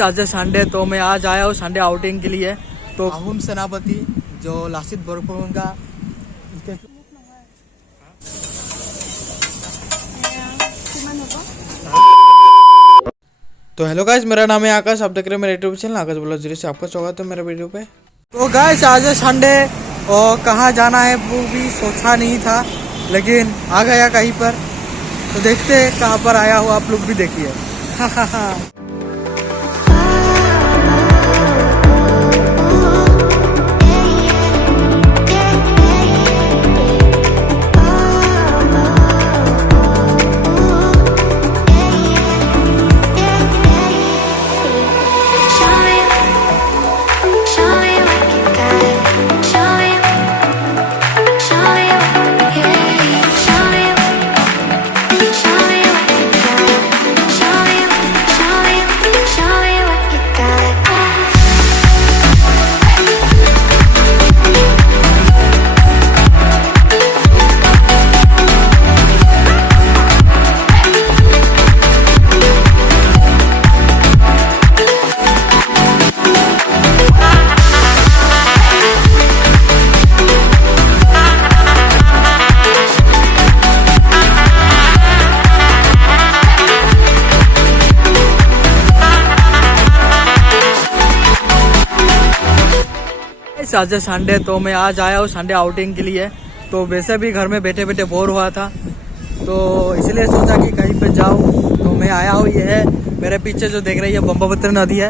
आज संडे तो मैं आज आया हूँ संडे आउटिंग के लिए। तो अहुम सेनापति जो लासित बरपुकन का तो हेलो गाइस, मेरा नाम है आकाश। आप देख रहे हैं मेरे यूट्यूब चैनल आकाश ब्लॉग 0 से आपका स्वागत है मेरे वीडियो पे। तो गाइस आज संडे और कहाँ जाना है वो भी सोचा नहीं था, लेकिन आ गया कहीं पर। तो देखते हैं कहाँ पर आया हूँ, आप लोग भी देखिए। आज संडे तो मैं आज आया हूँ संडे आउटिंग के लिए। तो वैसे भी घर में बैठे बैठे बोर हुआ था, तो इसलिए सोचा कि कहीं पे जाऊँ। तो मैं आया हूँ, ये है मेरे पीछे जो देख रही है ब्रह्मपुत्र नदी है,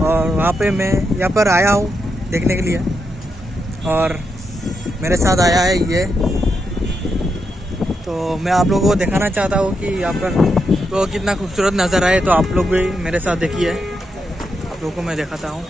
और वहाँ पे मैं यहाँ पर आया हूँ देखने के लिए। और मेरे साथ आया है ये, तो मैं आप लोगों को दिखाना चाहता हूँ कि यहाँ पर तो कितना खूबसूरत नज़र आए। तो आप लोग भी मेरे साथ देखिए, आप लोगों को मैं दिखाता हूँ।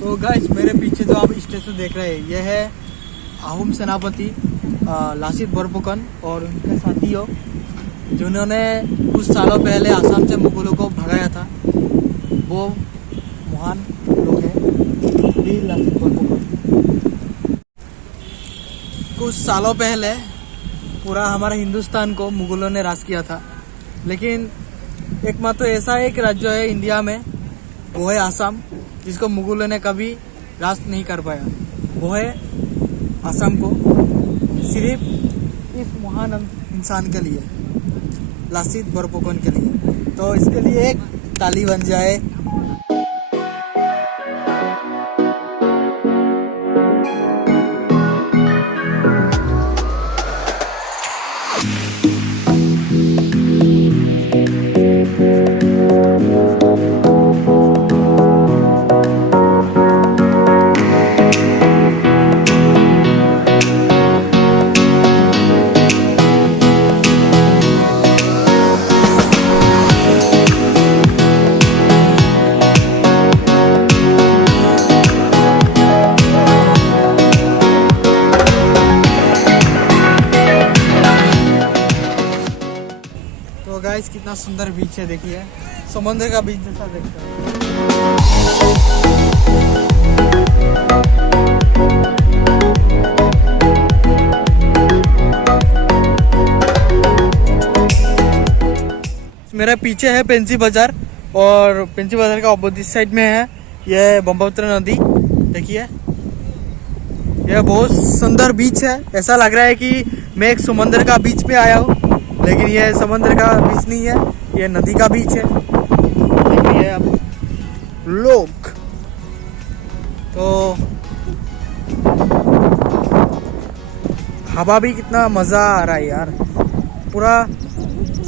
तो गाइस मेरे पीछे जो आप स्टेचू देख रहे हैं, यह है अहुम सेनापति लासित बरपुकन और उनके साथियों, जिन्होंने कुछ सालों पहले आसाम से मुगलों को भगाया था। वो महान लोग हैं, वीर लासित बरपुकन। कुछ सालों पहले पूरा हमारा हिंदुस्तान को मुगलों ने राज किया था, लेकिन एकमात्र ऐसा एक राज्य है इंडिया में, वो है आसाम, जिसको मुगलों ने कभी राज नहीं कर पाया। वो है आसाम को सिर्फ इस महान इंसान के लिए, लासित बरपुकन के लिए। तो इसके लिए एक ताली बन जाए। तो गाइस कितना सुंदर बीच है, देखिए समुद्र का बीच जैसा देखते हैं। मेरे पीछे है पेंसी बाजार, और पेंसी बाजार का अपोजिट साइड में है यह ब्रह्मपुत्र नदी। देखिए यह बहुत सुंदर बीच है, ऐसा लग रहा है कि मैं एक समुद्र का बीच पे आया हूँ, लेकिन यह समुद्र का बीच नहीं है, यह नदी का बीच है। देखिए अब लोग तो हवा भी कितना मज़ा आ रहा है यार। पूरा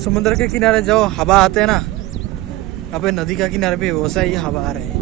समुद्र के किनारे जो हवा आते हैं ना, यहाँ पे नदी का किनारे पे वैसा ही हवा आ रहा है।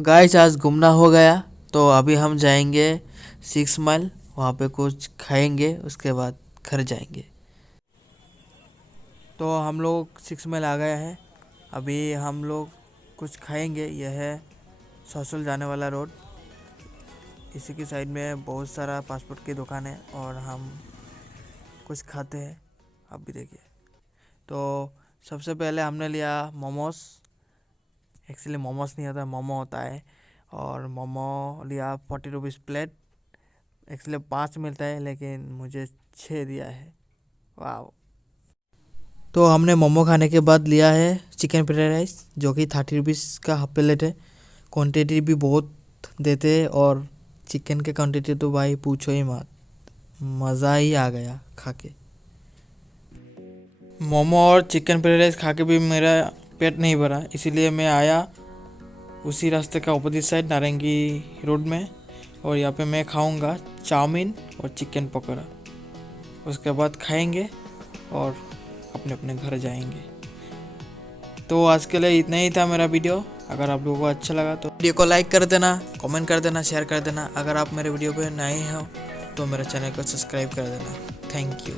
गाइस आज घूमना हो गया, तो अभी हम जाएंगे 6 माइल, वहाँ पे कुछ खाएंगे, उसके बाद घर जाएंगे। तो हम लोग 6 माइल आ गए हैं। अभी हम लोग कुछ खाएंगे। यह है सौसल जाने वाला रोड। इसी की साइड में बहुत सारा पासपोर्ट की दुकान है और हम कुछ खाते हैं। आप भी देखिए। तो सबसे पहले हमने लिया मोमोस। एक्चुअली मोमोस नहीं होता, मोमो होता है। और मोमो लिया 40 रुपीज़ प्लेट। एक्चुअली 5 मिलता है, लेकिन मुझे 6 दिया है। वाह। तो हमने मोमो खाने के बाद लिया है चिकन फ्राइड राइस, जो कि 30 रुपीज़ का हाफ प्लेट है। क्वांटिटी भी बहुत देते हैं और चिकन के क्वांटिटी तो भाई पूछो ही मत, मज़ा ही आ गया खा के। मोमो और चिकन फ्राइड राइस खा के भी मेरा पेट नहीं भरा, इसीलिए मैं आया उसी रास्ते का अपोजिट साइड नारंगी रोड में, और यहाँ पे मैं खाऊंगा चाउमीन और चिकन पकौड़ा। उसके बाद खाएंगे और अपने अपने घर जाएंगे। तो आज के लिए इतना ही था मेरा वीडियो। अगर आप लोगों को अच्छा लगा तो वीडियो को लाइक कर देना, कमेंट कर देना, शेयर कर देना। अगर आप मेरे वीडियो पे नए हो तो मेरे चैनल को सब्सक्राइब कर देना। Thank you.